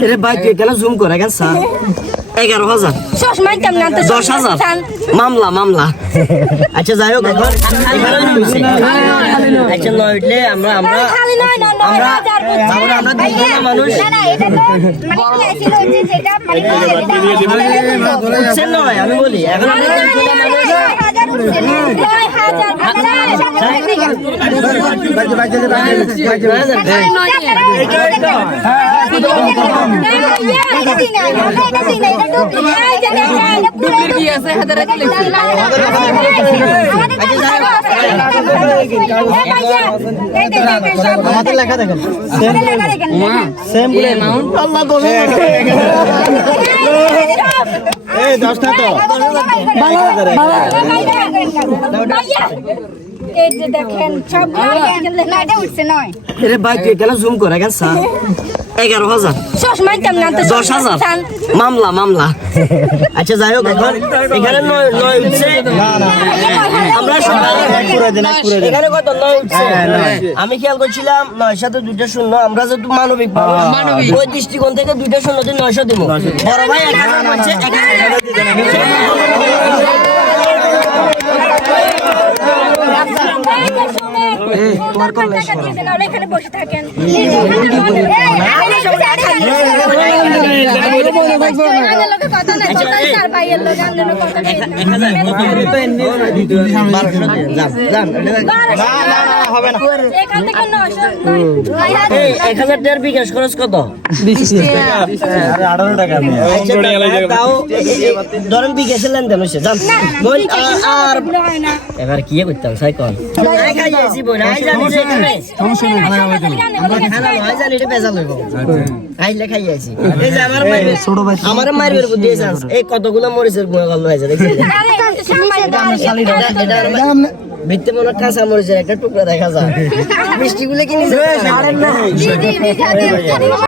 এরে ভাই তুই কেন জুম করে গেছ 11,000 10,000 মামলা আচ্ছা যাই হোক এখন আচ্ছা নয় উঠলে আমরা দুজন মানুষ উঠছেন নয় আমি বলি এখন আমরা দুজন আমাদের লেখা দেখেন সেম বলে আল্লাহ দোষ এই 10 না তো এই যে দেখেন সব লাইটে উঠছে নয় এরে ভাই তুই কেন জুম করে গেছ 11,000 10,000 মামলা আচ্ছা যাই হোক এখন এখানে নয় উঠছে আমরা সবাই এখানে কত নয় উঠছে আমি খেয়াল করছিলাম 9 সাথে 2টা শূন্য আমরা যেহেতু মানবিক ওই দৃষ্টিকোণ থেকে 2টা শূন্যতে 900 দিব বড় ভাই 1000 বলছে 1000 তোমার কল এখানে বসে থাকেন বিকাশ খরচ কত 18 টাকা ধরেন বিকাশের লেনদেন হয়েছে আর এবার কি করতাম সাইকল খাইছি বই নাই জানি জানি এটা বেজাল হইব খাইলে খাইছি এই যে আমার মাইরে ছোট ভাই আমার মাইরের বুদ্ধি আছে এই কতগুলো মরিচের গুঁড়া গল হয়েছে দেখছেন ভিতরে মনে কাঁচা মরিচের একটা টুকরা দেখা যায় মিষ্টি গুলো কিনেছে